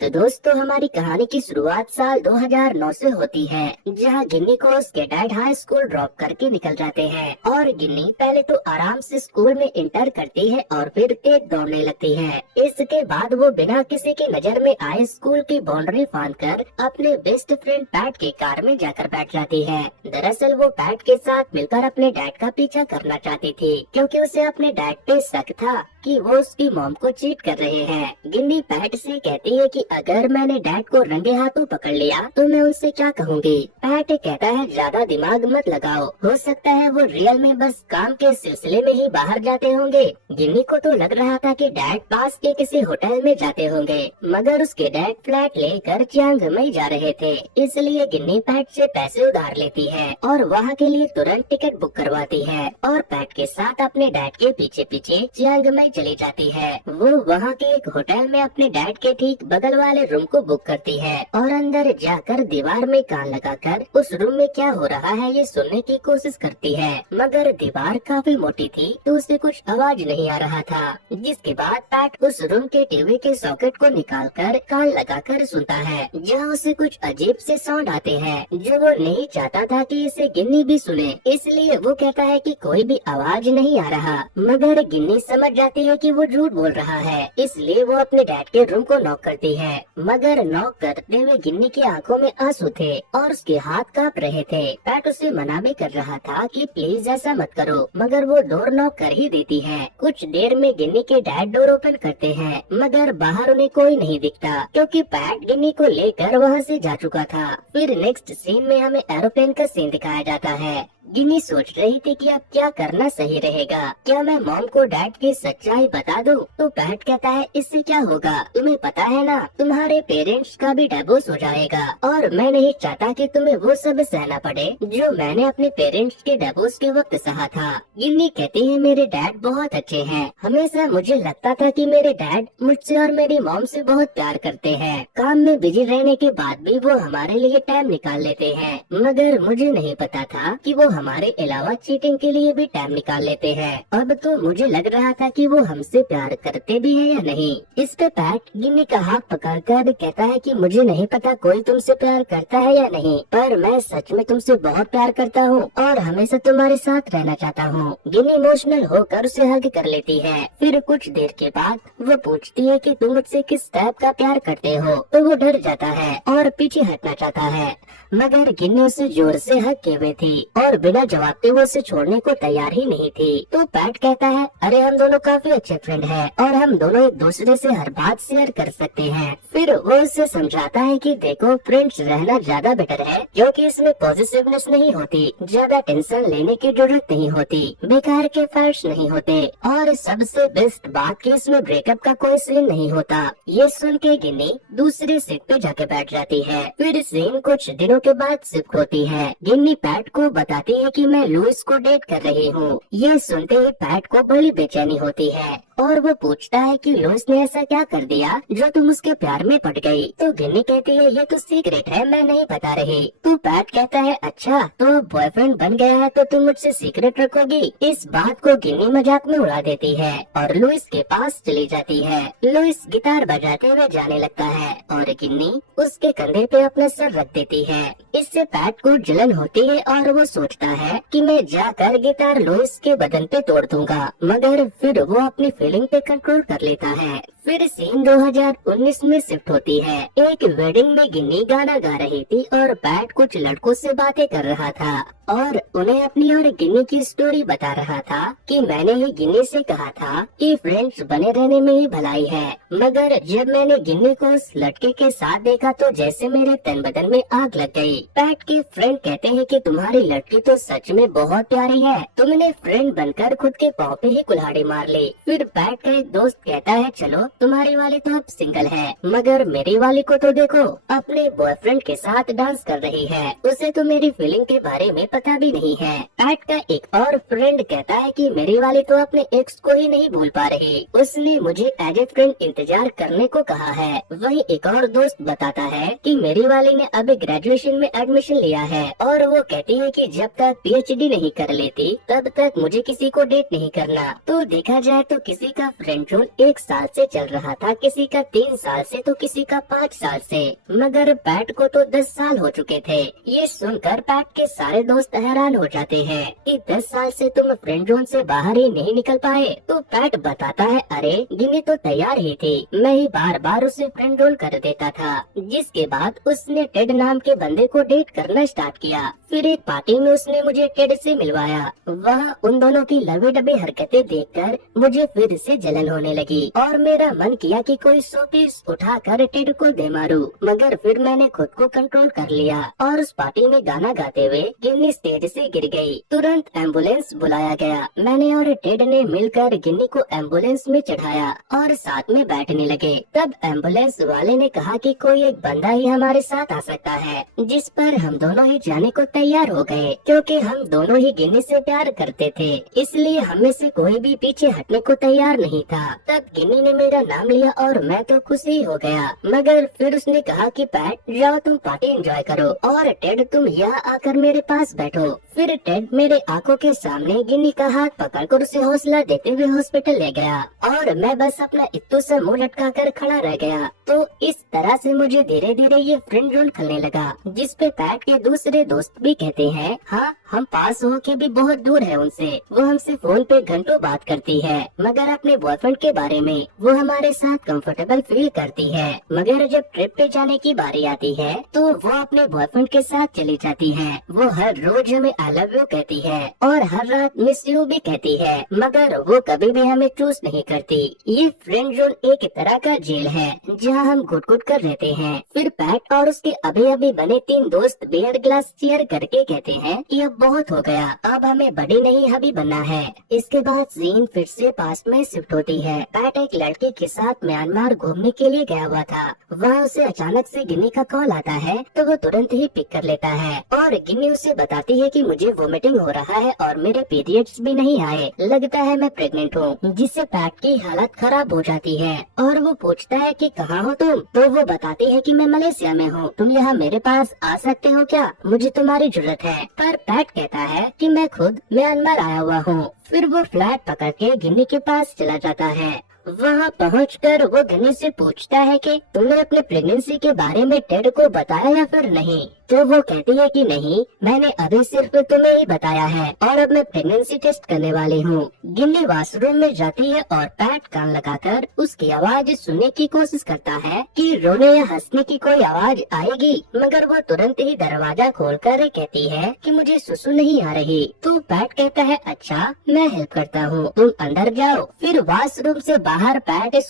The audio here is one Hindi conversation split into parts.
तो दोस्तों हमारी कहानी की शुरुआत साल 2009 से होती है, जहां गिन्नी को उसके डैड हाई स्कूल ड्रॉप करके निकल जाते हैं और गिन्नी पहले तो आराम से स्कूल में इंटर करती है और फिर तेज दौड़ने लगती है। इसके बाद वो बिना किसी की नजर में आए स्कूल की बाउंड्री फांदकर अपने बेस्ट फ्रेंड पैट की कार में जाकर बैठ जाती है। दरअसल वो पैट के साथ मिलकर अपने डैड का पीछा करना चाहती थी, क्योंकि उसे अपने डैड पे शक था कि वो उसकी मॉम को चीट कर रहे हैं। गिन्नी पैट से कहती है कि अगर मैंने डैड को रंगे हाथों पकड़ लिया तो मैं उनसे क्या कहूँगी। पैट कहता है ज्यादा दिमाग मत लगाओ, हो सकता है वो रियल में बस काम के सिलसिले में ही बाहर जाते होंगे। गिन्नी को तो लग रहा था कि डैड पास के किसी होटल में जाते होंगे, मगर उसके डैड फ्लैट लेकर चियांग मई जा रहे थे। इसलिए गिन्नी पैट से पैसे उधार लेती है और वहाँ के लिए तुरंत टिकट बुक करवाती है और पैट के साथ अपने डैड के पीछे पीछे चियांग मई चली जाती है। वो वहाँ के एक होटल में अपने डैड के ठीक बगल वाले रूम को बुक करती है और अंदर जाकर दीवार में कान लगाकर उस रूम में क्या हो रहा है ये सुनने की कोशिश करती है, मगर दीवार काफी मोटी थी तो उसे कुछ आवाज नहीं आ रहा था। जिसके बाद पैट उस रूम के टीवी के सॉकेट को निकालकर कान लगाकर सुनता है, जहाँ उसे कुछ अजीब से साउंड आते हैं जो वो नहीं चाहता था कि इसे गिन्नी भी सुने। इसलिए वो कहता है कि कोई भी आवाज नहीं आ रहा, मगर गिन्नी समझ जाती है कि वो झूठ बोल रहा है। इसलिए वो अपने डैड के रूम को नॉक करती है, मगर नॉक करते हुए गिन्नी की आंखों में आंसू थे और उसके हाथ कांप रहे थे। पैट उसे मना भी कर रहा था कि प्लीज ऐसा मत करो, मगर वो डोर नॉक कर ही देती है। कुछ देर में गिन्नी के डैड डोर ओपन करते हैं, मगर बाहर उन्हें कोई नहीं दिखता, क्योंकि पैट गिन्नी को लेकर वहाँ से जा चुका था। फिर नेक्स्ट सीन में हमें एरोप्लेन का सीन दिखाया जाता है। गिन्नी सोच रही थी कि अब क्या करना सही रहेगा, क्या मैं मॉम को डैड की सच्चाई बता दूं? तो पैट कहता है इससे क्या होगा, तुम्हें पता है ना तुम्हारे पेरेंट्स का भी डिवोर्स हो जाएगा और मैं नहीं चाहता कि तुम्हें वो सब सहना पड़े जो मैंने अपने पेरेंट्स के डिवोर्स के वक्त सहा था। गिन्नी कहती है मेरे डैड बहुत अच्छे हैं, हमेशा मुझे लगता था कि मेरे डैड मुझसे और मेरी मॉम से बहुत प्यार करते हैं। काम में बिजी रहने के बाद भी वो हमारे लिए टाइम निकाल लेते हैं, मगर मुझे नहीं पता था कि वो हमारे अलावा चीटिंग के लिए भी टाइम निकाल लेते हैं। अब तो मुझे लग रहा था कि वो हमसे प्यार करते भी है या नहीं। इस पे पैट गिन्नी का हाथ पकड़कर कहता है कि मुझे नहीं पता कोई तुमसे प्यार करता है या नहीं, पर मैं सच में तुमसे बहुत प्यार करता हूँ और हमेशा तुम्हारे साथ रहना चाहता हूँ। गिन्नी इमोशनल होकर उसे हग कर लेती है। फिर कुछ देर के बाद वो पूछती है कि तुम मुझसे किस टाइप का प्यार करते हो, तो वो डर जाता है और पीछे हटना चाहता है, मगर गिन्नी उसे जोर से हग किए हुए थी और बिना जवाब के वो उसे छोड़ने को तैयार ही नहीं थी। तो पैट कहता है अरे हम दोनों काफी अच्छे फ्रेंड हैं और हम दोनों एक दूसरे से हर बात शेयर कर सकते हैं। फिर वो उसे समझाता है कि देखो फ्रेंड्स रहना ज्यादा बेटर है, क्योंकि इसमें पॉजिटिवनेस नहीं होती, ज्यादा टेंशन लेने की जरूरत नहीं होती, बेकार के फाइट्स नहीं होते और सबसे बेस्ट बात कि इसमें ब्रेकअप का कोई सीन नहीं होता। ये सुन के गिन्नी दूसरे सीट पे जाके बैठ जाती है। फिर सीन कुछ दिनों के बाद शिफ्ट होती है। गिन्नी पैट को बताती है कि मैं लुइस को डेट कर रही हूँ। ये सुनते ही पैट को बड़ी बेचैनी होती है और वो पूछता है कि लुइस ने ऐसा क्या कर दिया जो तुम उसके प्यार में पड़ गई। तो गिन्नी कहती है ये तो सीक्रेट है, मैं नहीं बता रही। तो पैट कहता है अच्छा तो बॉयफ्रेंड बन गया है तो तुम मुझसे सीक्रेट रखोगी। इस बात को गिन्नी मजाक में उड़ा देती है और लुइस के पास चली जाती है। लुइस गिटार बजाते हुए जाने लगता है और गिन्नी उसके कंधे पे अपना सर रख देती है। इससे पैट को जलन होती है और वो सोचता है कि मैं जाकर गिटार लुइस के बदन पे तोड़ दूंगा, मगर फिर वो अपनी फीलिंग पे कंट्रोल कर लेता है। फिर सीन 2019 में शिफ्ट होती है। एक वेडिंग में गिन्नी गाना गा रही थी और पैट कुछ लड़कों से बातें कर रहा था और उन्हें अपनी और गिन्नी की स्टोरी बता रहा था कि मैंने ही गिन्नी से कहा था कि फ्रेंड्स बने रहने में ही भलाई है, मगर जब मैंने गिन्नी को उस लड़के के साथ देखा तो जैसे मेरे तन बदन में आग लग गई। पैट के फ्रेंड कहते हैं कि तुम्हारी लड़की तो सच में बहुत प्यारी है, तुमने फ्रेंड बनकर खुद के पाँव पे ही कुल्हाड़ी मार ली। फिर पैट का एक दोस्त कहता है चलो तुम्हारी वाली तो अब सिंगल है, मगर मेरी वाली को तो देखो अपने बॉयफ्रेंड के साथ डांस कर रही है, उसे तो मेरी फीलिंग के बारे में पता भी नहीं है। पैट का एक और फ्रेंड कहता है कि मेरी वाली तो अपने एक्स को ही नहीं भूल पा रही, उसने मुझे एज ए फ्रेंड इंतजार करने को कहा है। वहीं एक और दोस्त बताता है कि मेरी वाली ने अभी ग्रेजुएशन में एडमिशन लिया है और वो कहती है कि जब तक पीएचडी नहीं कर लेती तब तक मुझे किसी को डेट नहीं करना। तो देखा जाए तो किसी का फ्रेंड जोन 1 साल से चल रहा था, किसी का 3 साल से तो किसी का 5 साल से, मगर पैट को तो 10 साल हो चुके थे। ये सुनकर पैट के सारे दोस्त हैरान हो जाते हैं कि 10 साल से तुम फ्रेंड जोन से बाहर ही नहीं निकल पाए। तो पैट बताता है, अरे गिन्नी तो तैयार ही थी, मैं ही बार बार उसे फ्रेंड जोन कर देता था। जिसके बाद उसने टेड नाम के बंदे को डेट करना स्टार्ट किया। फिर एक पार्टी में उसने मुझे टेड से मिलवाया। वह उन दोनों की लवी डबी हरकतें देखकर मुझे फिर से जलन होने लगी और मेरा मन किया कि कोई शोपीस उठाकर टेड को दे मारूं, मगर फिर मैंने खुद को कंट्रोल कर लिया और उस पार्टी में गाना गाते हुए गिन्नी स्टेज से गिर गई। तुरंत एम्बुलेंस बुलाया गया। मैंने और टेड ने मिलकर गिन्नी को एम्बुलेंस में चढ़ाया और साथ में बैठने लगे। तब एम्बुलेंस वाले ने कहा कि कोई एक बंदा ही हमारे साथ आ सकता है, जिस पर हम दोनों ही जाने को तैयार हो गए, क्योंकि हम दोनों ही गिन्नी से प्यार करते थे, इसलिए हम में से कोई भी पीछे हटने को तैयार नहीं था। तब गिन्नी ने मेरा नाम लिया और मैं तो खुशी हो गया, मगर फिर उसने कहा कि पैट जाओ तुम पार्टी एंजॉय करो और टेड तुम यहाँ आकर मेरे पास बैठो। फिर टेड मेरे आंखों के सामने गिन्नी का हाथ पकड़कर उसे हौसला देते हुए हॉस्पिटल ले गया और मैं बस अपना इत्तू सा मुँह लटका कर खड़ा रह गया। तो इस तरह से मुझे धीरे धीरे ये फ्रेंड जोन खलने लगा, जिस पे पैट के दूसरे दोस्त भी कहते हैं, हाँ हम पास हो के भी बहुत दूर है उनसे। वो हमसे फोन पे घंटों बात करती है, मगर अपने बॉयफ्रेंड के बारे में वो हमारे साथ कंफर्टेबल फील करती है, मगर जब ट्रिप पे जाने की बारी आती है तो वो अपने बॉयफ्रेंड के साथ चली जाती है। वो हर रोज हमें आई लव यू कहती है और हर रात मिस यू भी कहती है, मगर वो कभी भी हमें चूज नहीं करती। ये फ्रेंड जोन एक तरह का जेल है जहाँ हम घुट घुट कर रहते हैं। फिर पैट और उसके अभी अभी बने 3 दोस्त बियर ग्लास चेयर करके कहते हैं कि अब बहुत हो गया, अब हमें बड़ी नहीं हबी बनना है। इसके बाद सीन फिर से पास्ट में शिफ्ट होती है। पैट एक लड़के के साथ म्यांमार घूमने के लिए गया हुआ था। वहाँ उसे अचानक से गिन्नी का कॉल आता है तो वो तुरंत ही पिक कर लेता है और गिन्नी उसे बताती है कि मुझे वोमिटिंग हो रहा है और मेरे पीरियड्स भी नहीं आए, लगता है मैं प्रेग्नेंट हूँ, जिससे पैट की हालत खराब हो जाती है। और वो पूछता है कि कहाँ हो तुम, तो वो बताती है कि मैं मलेशिया में हूँ, तुम यहाँ मेरे पास आ सकते हो क्या, मुझे तुम्हारी जरूरत है। पर पैट कहता है कि मैं खुद म्यांमार आया हुआ हूँ। फिर वो फ्लैट पकड़ के गिन्नी के पास चला जाता है। वहाँ पहुंचकर वो गिन्नी से पूछता है कि तुमने अपने प्रेगनेंसी के बारे में टेड को बताया या फिर नहीं। तो वो कहती है कि नहीं, मैंने अभी सिर्फ तुम्हें ही बताया है और अब मैं प्रेगनेंसी टेस्ट करने वाली हूँ। गिन्नी वॉशरूम में जाती है और पैट कान लगाकर उसकी आवाज सुनने की कोशिश करता है कि रोने या हंसने की कोई आवाज आएगी, मगर वो तुरंत ही दरवाजा खोलकर कहती है कि मुझे सुसु नहीं आ रही। तो पैट कहता है, अच्छा मैं हेल्प करता हूँ, तुम अंदर जाओ। फिर वॉशरूम से बाहर पैट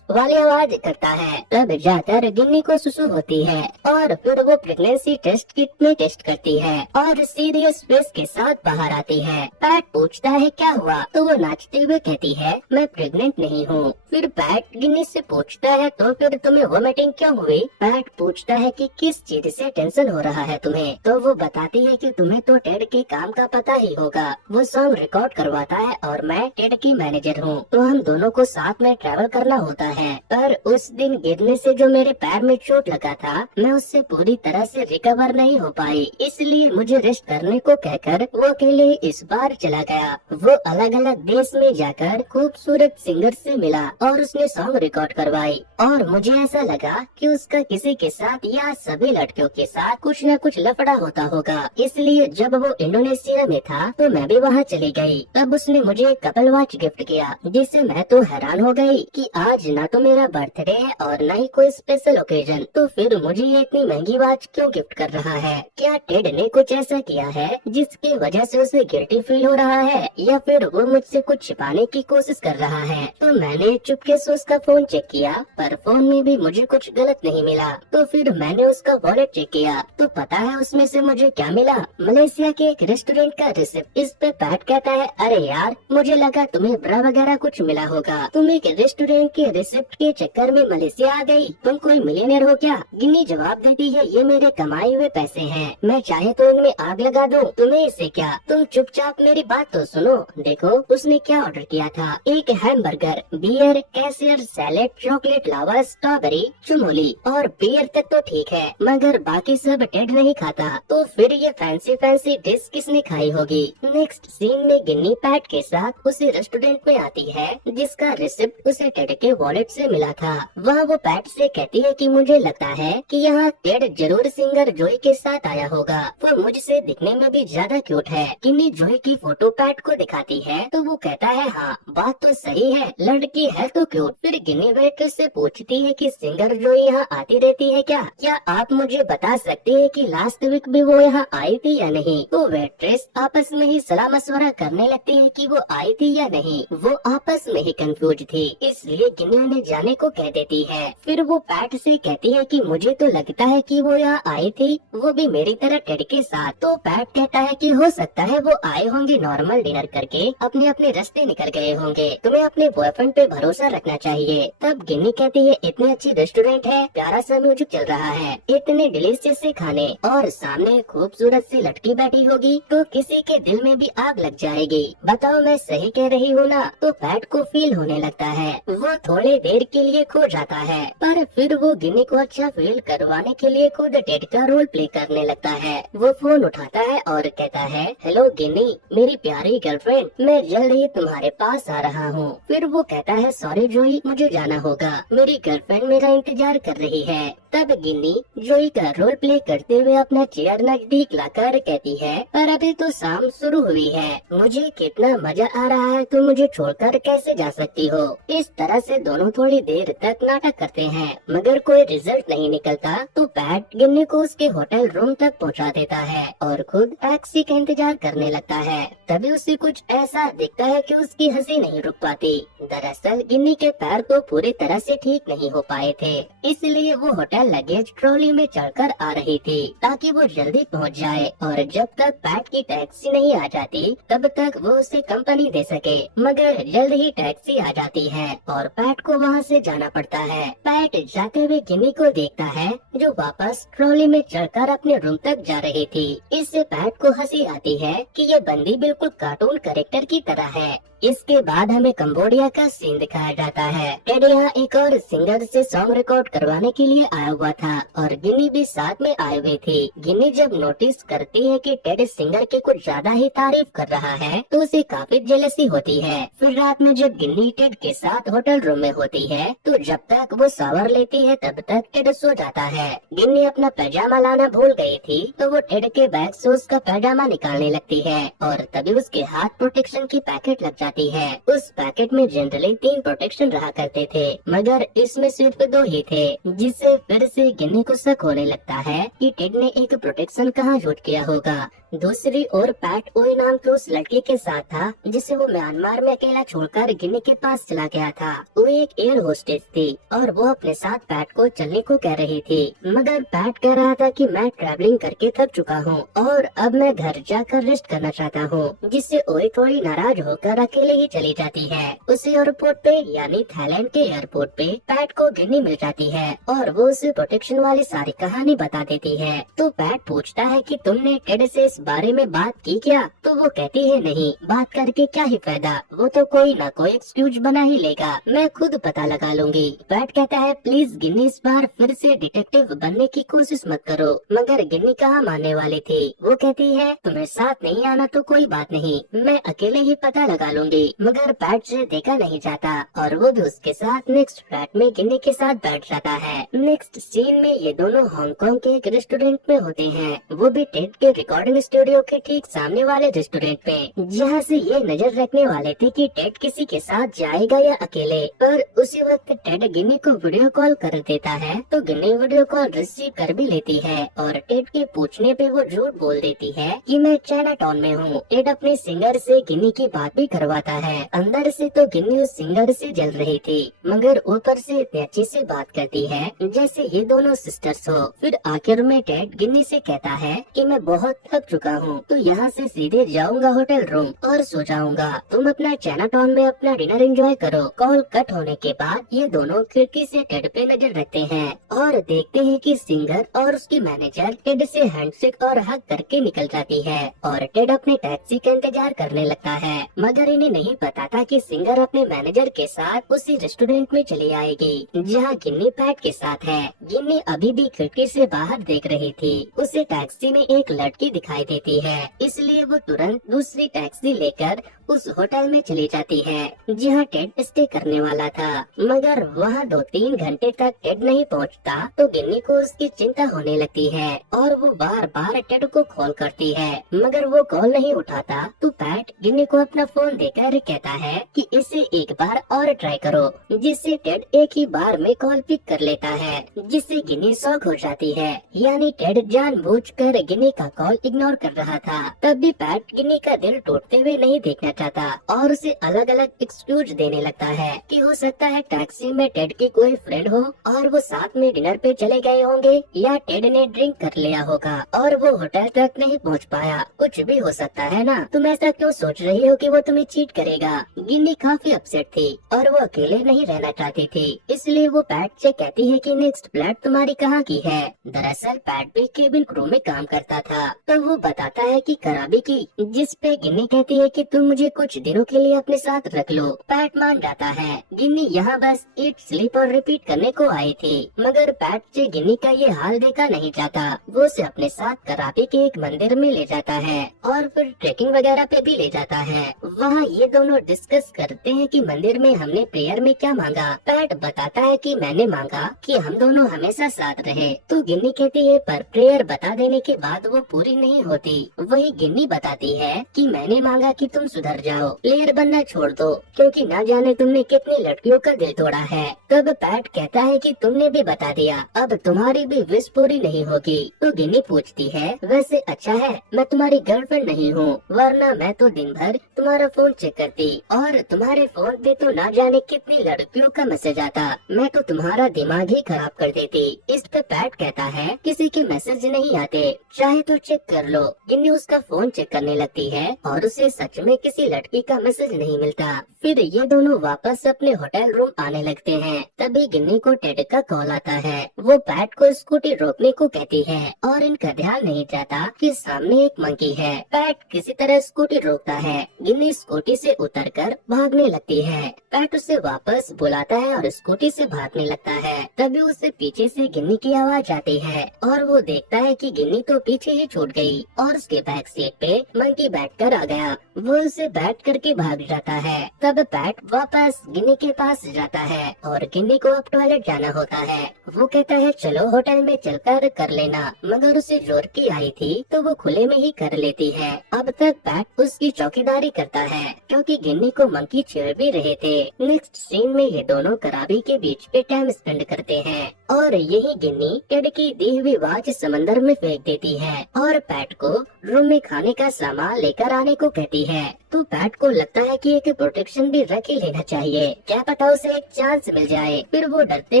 वाली आवाज करता है। तब जाकर गिन्नी को सुसु होती है और फिर वो प्रेगनेंसी टेस्ट किट में टेस्ट करती है और सीरियस फेस के साथ बाहर आती है। पैट पूछता है क्या हुआ, तो वो नाचते हुए कहती है मैं प्रेग्नेंट नहीं हूँ। फिर पैट गिन्नी से पूछता है तो फिर तुम्हें वोमिटिंग क्यों हुई। पैट पूछता है कि किस चीज से टेंशन हो रहा है तुम्हें, तो वो बताती है कि तुम्हें तो टेड के काम का पता ही होगा, वो सॉन्ग रिकॉर्ड करवाता है और मैं टेड की मैनेजर हूँ, तो हम दोनों को साथ में ट्रैवल करना होता है। पर उस दिन गिरने से जो मेरे पैर में चोट लगा था, मैं उससे पूरी तरह से रिकवर नहीं हो पाई, इसलिए मुझे रेस्ट करने को कहकर वो अकेले इस बार चला गया। वो अलग अलग देश में जाकर खूबसूरत सिंगर से मिला और उसने सॉन्ग रिकॉर्ड करवाई और मुझे ऐसा लगा कि उसका किसी के साथ या सभी लड़कियों के साथ कुछ न कुछ लफड़ा होता होगा, इसलिए जब वो इंडोनेशिया में था तो मैं भी वहाँ चली गई। तब उसने मुझे एक कपल वॉच गिफ्ट किया, जिससे मैं तो हैरान हो गई कि आज न तो मेरा बर्थडे है और न ही कोई स्पेशल ओकेजन, तो फिर मुझे ये इतनी महंगी वॉच क्यों गिफ्ट कर रहा है। क्या टेड ने कुछ ऐसा किया है जिसकी वजह से उसे गिल्टी फील हो रहा है, या फिर वो मुझसे कुछ छिपाने की कोशिश कर रहा है। तो मैंने चुपके से उसका फोन चेक किया, पर फोन में भी मुझे कुछ गलत नहीं मिला। तो फिर मैंने उसका वॉलेट चेक किया, तो पता है उसमें से मुझे क्या मिला, मलेशिया के एक रेस्टोरेंट का रिसिप्ट। इस पे पैट कहता है, अरे यार मुझे लगा तुम्हें ब्रा वगैरह कुछ मिला होगा, तुम एक रेस्टोरेंट के रिसिप्ट रिसिप्ट के चक्कर में मलेशिया आ गई, तुम कोई मिलियनर हो क्या? गिन्नी जवाब देती है, ये मेरे कमाए हुए पैसे हैं, मैं चाहे तो इनमें आग लगा दूं, तुम्हें इससे क्या? तुम चुपचाप मेरी बात तो सुनो। देखो उसने क्या ऑर्डर किया था, एक hamburger, beer, cashier, salad, chocolate lava, strawberry, चुमोली, और बियर तक तो ठीक है, मगर बाकी सब टेड नहीं खाता, तो फिर ये फैंसी फैंसी डिश किसने खाई होगी? नेक्स्ट सीन में गिन्नी पैट के साथ उसी रेस्टोरेंट में आती है जिसका रिसिप्ट उसे टेड के वॉलेट से मिला था। वह वो पैट से कहती है कि मुझे लगता है कि यहाँ टेड जरूर सिंगर जोई के साथ आया होगा, वो मुझसे दिखने में भी ज्यादा क्यूट है। गिन्नी जोई की फोटो पैट को दिखाती है तो वो कहता है, हाँ बात तो सही है, लड़की है तो क्यूट। फिर गिन्नी वेट्रेस से पूछती है कि सिंगर जोई यहाँ आती रहती है क्या आप मुझे बता सकते हैं कि लास्ट वीक भी वो यहाँ आई थी या नहीं? तो वेट्रेस आपस में ही सलाह मशवरा करने लगती है कि वो आई थी या नहीं, वो आपस में ही कंफ्यूज थी, इसलिए गिन्नी उन्हें जाने को कह देती है। फिर वो पैट से कहती है कि मुझे तो लगता है कि वो यहाँ आई थी, वो भी मेरी तरह टेड के साथ। तो पैट कहता है कि हो सकता है वो आए होंगे नॉर्मल डिनर करके अपने अपने रास्ते निकल गए होंगे, तुम्हें अपने बॉयफ्रेंड पे भरोसा रखना चाहिए। तब गिन्नी कहती है, इतनी अच्छी रेस्टोरेंट है, प्यारा सा म्यूजिक चल रहा है, इतने डिलीशियस से खाने और सामने खूबसूरत सी लड़की बैठी होगी तो किसी के दिल में भी आग लग जाएगी। बताओ मैं सही कह रही हूँ ना? तो पैट को फील होने लगता है, वो थोड़ी देर के लिए खो जाता है, पर फिर वो गिन्नी को अच्छा फील करवाने के लिए खुद टेड का रोल प्ले करने लगता है। वो फोन उठाता है और कहता है, हेलो गिन्नी, मेरी प्यारी गर्लफ्रेंड, मैं जल्द ही तुम्हारे पास आ रहा हूँ। फिर वो कहता है, सॉरी जोई, मुझे जाना होगा, मेरी गर्लफ्रेंड मेरा इंतजार कर रही है। तब गिन्नी जोई का रोल प्ले करते हुए अपना चेयर नजदीक लाकर कहती है, पर अभी तो शाम शुरू हुई है, मुझे कितना मजा आ रहा है, तुम मुझे छोड़कर कैसे जा सकती हो? इस तरह से दोनों थोड़ी देर तक नाटक करते हैं, मगर कोई रिजल्ट नहीं निकलता। तो पैट गिन्नी को उसके होटल रूम तक पहुंचा देता है और खुद टैक्सी का इंतजार करने लगता है। तभी उसे कुछ ऐसा दिखता है कि उसकी हंसी नहीं रुक पाती। दरअसल गिन्नी के पैर तो पूरी तरह से ठीक नहीं हो पाए थे, इसलिए वो होटल लगेज ट्रॉली में चढ़कर आ रही थी ताकि वो जल्दी पहुंच जाए, और जब तक पैट की टैक्सी नहीं आ जाती तब तक वो उसे कंपनी दे सके। मगर जल्द ही टैक्सी आ जाती है और पैट को वहाँ से जाना पड़ता है। पैट जाते हुए गिन्नी को देखता है जो वापस ट्रॉली में चढ़कर अपने रूम तक जा रही थी। इससे पैट को हंसी आती है कि ये बंदी बिल्कुल कार्टून कैरेक्टर की तरह है। इसके बाद हमें कंबोडिया का सीन दिखाया जाता है। टेड यहाँ एक और सिंगर से सॉन्ग रिकॉर्ड करवाने के लिए आया हुआ था और गिन्नी भी साथ में आए हुए थे। गिन्नी जब नोटिस करती है कि टेड सिंगर की कुछ ज्यादा ही तारीफ कर रहा है तो उसे काफी जेलसी होती है। फिर रात में जब गिन्नी टेड के साथ होटल रूम में होती है तो जब तक वो शावर लेती है तब तक टेड सो जाता है। गिन्नी अपना पैजामा लाना भूल गई थी तो वो टेड के बैग से उसका पैजामा निकालने लगती है और तभी उसके हाथ प्रोटेक्शन की पैकेट लग जाती है। उस पैकेट में जनरली 3 प्रोटेक्शन रहा करते थे, मगर इसमें सिर्फ 2 ही थे, जिससे फिर से गिन्नी को शक होने लगता है कि टेड ने एक प्रोटेक्शन कहाँ यूज किया होगा। दूसरी ओर पैट ओई नाम के उस लड़के के साथ था जिसे वो म्यांमार में अकेला छोड़कर गिन्नी के पास चला गया था। वो एक एयर होस्टेस थी और वो अपने साथ पैट को चलने को कह रही थी, मगर पैट कह रहा था कि मैं ट्रैवलिंग करके थक चुका हूँ और अब मैं घर जाकर रेस्ट करना चाहता हूँ, जिससे ओई थोड़ी नाराज होकर अकेले ही चली जाती है। उसी एयरपोर्ट पे यानी थाईलैंड के एयरपोर्ट पे पैट को गिन्नी मिल जाती है और वो उसे प्रोटेक्शन वाली सारी कहानी बता देती है। तो पैट पूछता है कि तुमने टेड से इस बारे में बात की क्या? तो वो कहती है, नहीं, बात करके क्या ही फायदा, वो तो कोई ना कोई एक्सक्यूज बना ही लेगा, मैं खुद पता लगा लूंगी। पैट कहता है, प्लीज गिन्नी इस बार फिर से डिटेक्टिव बनने की कोशिश मत करो, मगर गिन्नी कहाँ मानने वाली थी। वो कहती है, तुम्हें साथ नहीं आना तो कोई बात नहीं, मैं अकेले ही पता लगा लूंगी। मगर पैट से देखा नहीं जाता और वो भी उसके साथ नेक्स्ट फ्लैट में गिन्नी के साथ बैठ जाता है। नेक्स्ट सीन में ये दोनों हांगकांग के एक रेस्टोरेंट में होते हैं, वो भी टेड के रिकॉर्डिंग स्टूडियो के ठीक सामने वाले रेस्टोरेंट में, जहाँ से ये नजर रखने वाले थे कि टेड किसी के साथ जाएगा या अकेले। पर उसी वक्त टेड गिन्नी को वीडियो कॉल कर देता है तो गिन्नी वीडियो कॉल रिसीव कर भी लेती है और टेड के पूछने पे वो झूठ बोल देती है कि मैं चाइना टाउन में हूँ। टेड अपने सिंगर से गिन्नी की बात भी करवाता है। अंदर से तो गिन्नी उस सिंगर से जल रही थी, मगर ऊपर से इतनी अच्छी से बात करती है जैसे ये दोनों सिस्टर्स हो। फिर आखिर में टेड गिन्नी से कहता है कि मैं बहुत थक चुका हूँ, तो यहाँ से सीधे जाऊंगा होटल रूम और सो जाऊंगा। तुम अपना चाइनाटाउन में अपना डिनर एंजॉय करो। कॉल कट होने के बाद ये दोनों खिड़की से टेड पे नजर रखते हैं और देखते हैं कि सिंगर और उसकी मैनेजर टेड से हैंडशेक और हग करके निकल जाती है और टेड अपने टैक्सी का इंतजार करने लगता है। मगर इन्हें नहीं पता था कि सिंगर अपने मैनेजर के साथ उसी रेस्टोरेंट में चली आएगी जहाँ गिन्नी पैट के साथ है। गिन्नी अभी भी खिड़की से बाहर देख रही थी। उसे टैक्सी में एक लड़की दिखाई देती है, इसलिए वो तुरंत दूसरी टैक्सी लेकर उस होटल में चली जाती है जहाँ टेड स्टे करने वाला था। मगर वहाँ 2-3 घंटे तक टेड नहीं पहुँचता तो गिन्नी को उसकी चिंता होने लगती है और वो बार बार टेड को कॉल करती है, मगर वो कॉल नहीं उठाता। तो पैट गिन्नी को अपना फोन देकर कहता है कि इसे एक बार और ट्राई करो, जिससे टेड एक ही बार में कॉल पिक कर लेता है, जिससे गिन्नी शॉक हो जाती है। यानी टेड जानबूझकर गिन्नी का कॉल इग्नोर कर रहा था। तब भी पैट गिन्नी का दिल टूटते हुए नहीं देखना चाहता और उसे अलग अलग एक्सक्यूज देने लगता है कि हो सकता है टैक्सी में टेड की कोई फ्रेंड हो और वो साथ में डिनर पे चले गए होंगे, या टेड ने ड्रिंक कर लिया होगा और वो होटल तक नहीं पहुंच पाया। कुछ भी हो सकता है ना। तुम ऐसा क्यों सोच रही हो कि वो तुम्हें चीट करेगा? गिन्नी काफी अपसेट थी और वो अकेले नहीं रहना चाहती थी, इसलिए वो पैट से कहती है कि नेक्स्ट फ्लैट तुम्हारी कहाँ की है। दरअसल पैट भी केबिन क्रू में काम करता था, तो वो बताता है कि कराबी की, जिस पे गिन्नी कहती है कि तुम मुझे कुछ दिनों के लिए अपने साथ रख लो। पैट मान जाता है। गिन्नी यहाँ बस ईट स्लीप और रिपीट करने को आई थी, मगर पैट से गिन्नी का ये हाल देखा नहीं जाता। वो उसे अपने साथ कराबी के एक मंदिर में ले जाता है और फिर ट्रेकिंग वगैरह पे भी ले जाता है। वहाँ ये दोनों डिस्कस करते हैं कि मंदिर में हमने प्रेयर में क्या मांगा। पैट बताता है कि मैंने मांगा कि हम दोनों हमेशा साथ रहे। तो गिन्नी कहती है पर प्रेयर बता देने के बाद वो पूरी नहीं होती। वही गिन्नी बताती है कि मैंने मांगा कि तुम सुधर जाओ, प्लेयर बनना छोड़ दो, क्योंकि ना जाने तुमने कितनी लड़कियों का दिल तोड़ा है। तब पैट कहता है कि तुमने भी बता दिया, अब तुम्हारी भी विश पूरी नहीं होगी। तो गिन्नी पूछती है वैसे अच्छा है मैं तुम्हारी गर्लफ्रेंड नहीं हूँ, वरना मैं तो दिन भर तुम्हारा फोन चेक करती और तुम्हारे फोन पे तो ना जाने कितनी लड़कियों का मैसेज आता, मैं तो तुम्हारा दिमाग ही खराब कर देती। इस पे पैट कहता है किसी के मैसेज नहीं आते, चाहे तो चेक कर लो। गिन्नी उसका फोन चेक करने लगती है और उसे सच में किसी लड़की का मैसेज नहीं मिलता। फिर ये दोनों वापस अपने होटल रूम आने लगते हैं। तभी गिन्नी को टेड का कॉल आता है। वो पैट को स्कूटी रोकने को कहती है और इनका ध्यान नहीं जाता कि सामने एक मंकी है। पैट किसी तरह स्कूटी रोकता है। गिन्नी स्कूटी से उतरकर भागने लगती है। पैट उसे वापस बुलाता है और स्कूटी से भागने लगता है। तभी उसे पीछे से गिन्नी की आवाज आती है और वो देखता है कि गिन्नी तो पीछे ही छूट गई और उसके बैक सीट पे मंकी बैठकर आ गया। वो उसे बैठ करके भाग जाता है। तब पैट वापस गिन्नी के पास जाता है और गिन्नी को अब टॉयलेट जाना होता है। वो कहता है चलो होटल में चलकर कर लेना, मगर उसे जोर की आई थी तो वो खुले में ही कर लेती है। अब तक पैट उसकी चौकीदारी करता है क्योंकि गिन्नी को मंकी छेड़ भी रहे थे। नेक्स्ट सीन में ये दोनों कराबी के बीच पे टाइम स्पेंड करते हैं और यही गिन्नी टेड की दी हुई वॉच समंदर में फेंक देती है और पैट को रूम में खाने का सामान लेकर आने को कहती है। तो पैट को लगता है कि एक प्रोटेक्शन भी रख ही लेना चाहिए, क्या पता उसे एक चांस मिल जाए। फिर वो डरते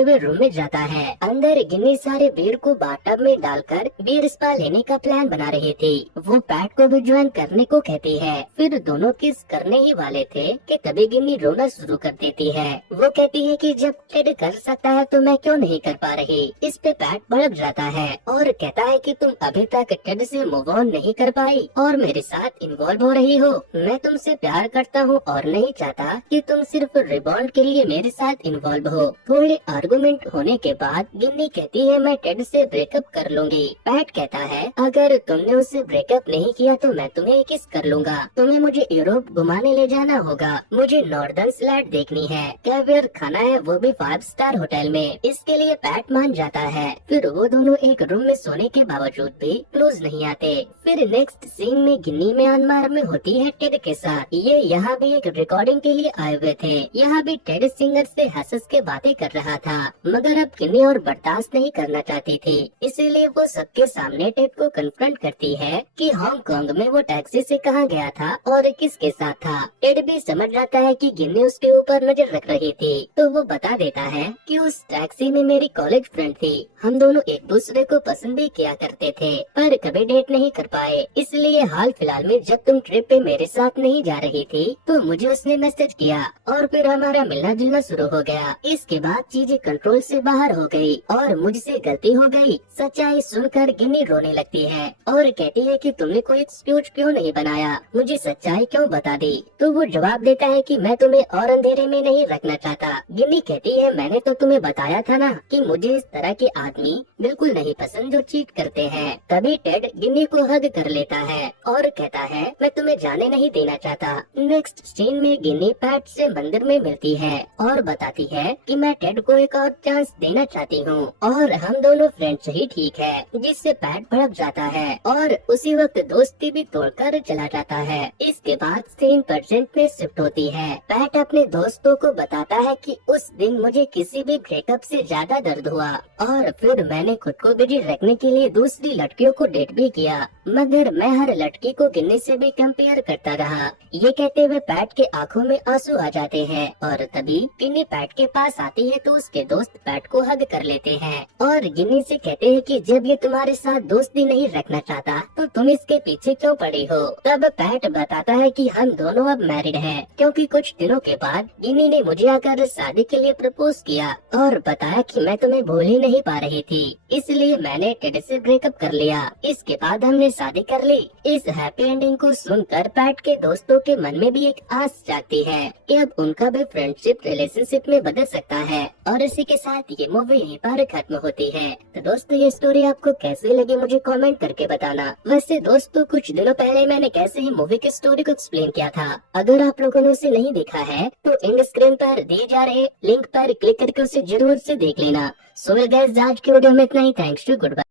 हुए रूम में जाता है। अंदर गिन्नी सारे बीयर को बाथटब में डालकर बीयर स्पा लेने का प्लान बना रही थी। वो पैट को भी ज्वाइन करने को कहती है। फिर दोनों किस करने ही वाले थे कि तभी गिन्नी रोना शुरू कर देती है। वो कहती है कि जब टेड कर सकता है तो मैं क्यों नहीं कर पा रही। इस पे पैट भड़क जाता है और कहता है कि तुम अभी तक टेड से मूव ऑन नहीं कर पाई और मेरे साथ इन्वॉल्व हो रही हो। मैं तुमसे प्यार करता हूँ और नहीं चाहता कि तुम सिर्फ रिबॉन्ड के लिए मेरे साथ इन्वॉल्व हो। थोड़े आर्गुमेंट होने के बाद गिन्नी कहती है मैं टेड से ब्रेकअप कर लूंगी। पैट कहता है अगर तुमने उससे ब्रेकअप नहीं किया तो मैं तुम्हें किस कर लूंगा। तुम्हें मुझे यूरोप घुमाने ले जाना होगा, मुझे नॉर्दर्न स्लाइड देखनी है, कैवियर खाना है वो भी 5 स्टार होटल में। इसके लिए पैट मान जाता है। फिर वो दोनों एक रूम में सोने के बावजूद भी क्लोज नहीं आते। फिर नेक्स्ट सीन में गिन्नी म्यांमार में होती है टेड के साथ। ये यहाँ भी एक रिकॉर्डिंग के लिए आए हुए थे। यहाँ भी टेड सिंगर से हंस के बातें कर रहा था, मगर अब गिन्नी और बर्दाश्त नहीं करना चाहती थी। इसीलिए वो सबके सामने टेड को कन्फ्रंट करती है कि हांगकांग में वो टैक्सी से कहाँ गया था और किसके साथ था। टेड भी समझ जाता है कि गिन्नी उसके ऊपर नजर रख रही थी, तो वो बता देता है कि उस टैक्सी में मेरी कॉलेज फ्रेंड थी। हम दोनों एक दूसरे को पसंद भी किया करते थे, पर कभी डेट नहीं कर पाए। इसलिए हाल फिलहाल में जब तुम ट्रिप पे मेरे साथ नहीं जा रही थी, तो मुझे उसने मैसेज किया और फिर हमारा मिलना जुलना शुरू हो गया। इसके बाद चीजें कंट्रोल से बाहर हो गई और मुझसे गलती हो गई। सच्चाई सुनकर गिन्नी रोने लगती है और कहती है कि तुमने कोई एक्सक्यूज क्यों नहीं बनाया, मुझे सच्चाई क्यों बता दी। तो वो जवाब देता है कि मैं तुम्हें और अंधेरे में नहीं रखना चाहता। गिन्नी कहती है मैंने तो तुम्हें बताया था ना कि मुझे इस तरह के आदमी बिल्कुल नहीं पसंद जो चीट करते हैं। तभी टेड गिन्नी को हग कर लेता है और कहता है मैं तुम्हें जाने नहीं देना चाहता। नेक्स्ट सीन में गिन्नी पैट से मंदिर में मिलती है और बताती है कि मैं टेड को एक और चांस देना चाहती हूँ और हम दोनों फ्रेंड्स ही ठीक है, जिससे पैट भड़क जाता है और उसी वक्त दोस्ती भी तोड़कर चला जाता है। इसके बाद सीन प्रेजेंट में शिफ्ट होती है। पैट अपने दोस्तों को बताता है कि उस दिन मुझे किसी भी ब्रेकअप से ज्यादा दर्द हुआ और फिर मैंने खुद को बिजी रखने के लिए दूसरी लड़कियों को डेट भी किया, मगर मैं हर लड़की को गिन्नी से भी कंपेयर करता रहा। ये कहते हुए पैट के आंखों में आंसू आ जाते हैं और तभी गिन्नी पैट के पास आती है तो उसके दोस्त पैट को हग कर लेते हैं और गिन्नी से कहते हैं कि जब ये तुम्हारे साथ दोस्ती नहीं रखना चाहता तो तुम इसके पीछे क्यों पड़ी हो। तब पैट बताता है कि हम दोनों अब मैरिड हैं, क्योंकि कुछ दिनों के बाद गिन्नी ने मुझे आकर शादी के लिए प्रपोज किया और बताया कि मैं तुम्हें भूल ही नहीं पा रही थी, इसलिए मैंने टेड से ब्रेकअप कर लिया। इसके बाद हमने शादी कर ली। इस हैप्पी एंडिंग को सुनकर पैट के दोस्तों के मन में भी एक आस जागती है कि अब उनका भी फ्रेंडशिप रिलेशनशिप में बदल सकता है। और इसी के साथ ये मूवी यहीं पर खत्म होती है। तो दोस्तों ये स्टोरी आपको कैसी लगी मुझे कमेंट करके बताना। वैसे दोस्तों कुछ दिनों पहले मैंने कैसे ही मूवी की स्टोरी को एक्सप्लेन किया था, अगर आप लोगों ने उसे नहीं देखा है तो एंड स्क्रीन पर दिए जा रहे लिंक पर क्लिक करके उसे जरूर से देख लेना। सो गाइस आज की वीडियो में इतना ही। Thanks to good bye.